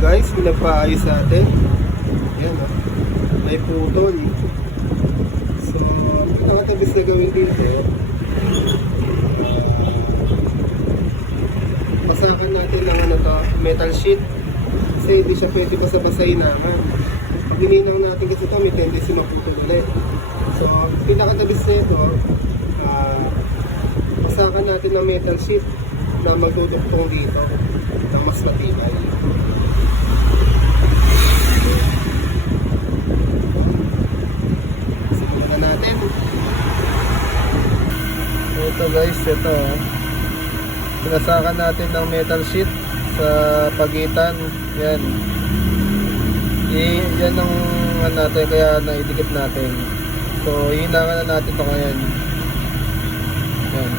guys, pinagpaayos natin. Ayan o. May putol. So, ito ang tabis na gawin dito. Pasakan natin ng ano to, metal sheet. Kasi hindi siya pwede basa-basahin naman. Pag hininaw natin kasi ito, may tendency maputol ulit. So, pinakatabis na ito, pasakan natin ng metal sheet na magdudugtong dito na mas matibay. Simulan na natin. Ito guys, ito pinasakan natin ng metal sheet sa pagitan. Yan. Yan ang natin, kaya naidikit natin. So, hihinangan na natin ito ngayon. Yan.